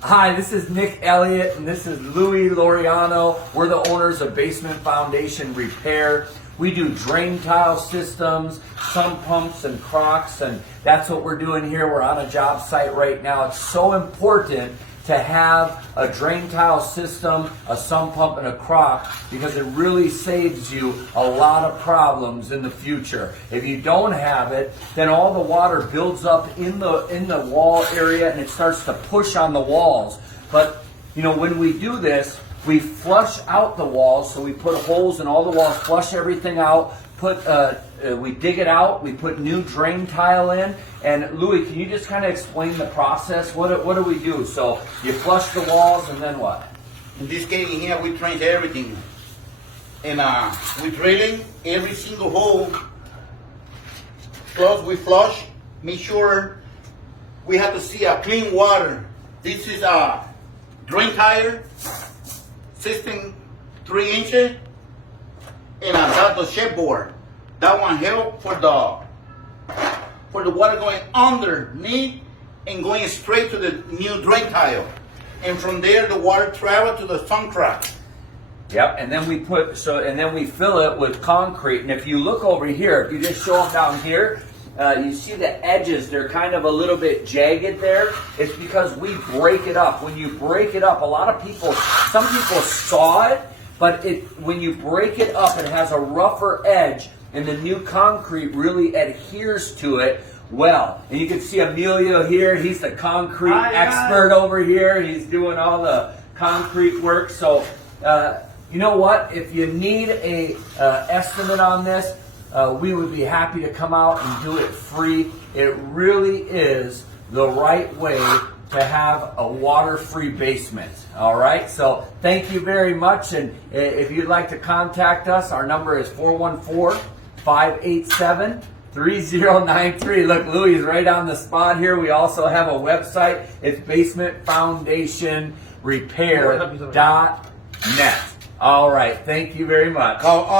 Hi, this is Nick Elliott and this is Louis Loriano. We're the owners of Basement Foundation Repair. We do drain tile systems, sump pumps and crocks, and that's what we're doing here. We're on a job site right now. It's so important to have a drain tile system, a sump pump, and a crock because it really saves you a lot of problems in the future. If you don't have it, then all the water builds up in the wall area and it starts to push on the walls. But you know, when we do this, we flush out the walls, so we put holes in all the walls, flush everything out, we dig it out, we put new drain tile in. And Louis, can you just kind of explain the process? What do we do? So you flush the walls and then what? In this case here, we trench everything. And we're drilling every single hole. Plus we flush, make sure we have to see a clean water. This is a drain tile, 3 inches, and that's the shipboard. That one help for the water going underneath and going straight to the new drain tile. And from there, the water travel to the sump track. Yep, and then we fill it with concrete. And if you look over here, if you just show them down here, you see the edges, they're kind of a little bit jagged there. It's because we break it up. When you break it up, some people saw it, but when you break it up, it has a rougher edge, and the new concrete really adheres to it well. And you can see Emilio here, he's the concrete expert over here. He's doing all the concrete work. So, you know what? If you need a estimate on this, we would be happy to come out and do it free. It really is the right way to have a water-free basement. All right, so thank you very much. And if you'd like to contact us, our number is 414-587-3093. Look, Louis is right on the spot here. We also have a website. It's basementfoundationrepair.net. All right, thank you very much. Call us.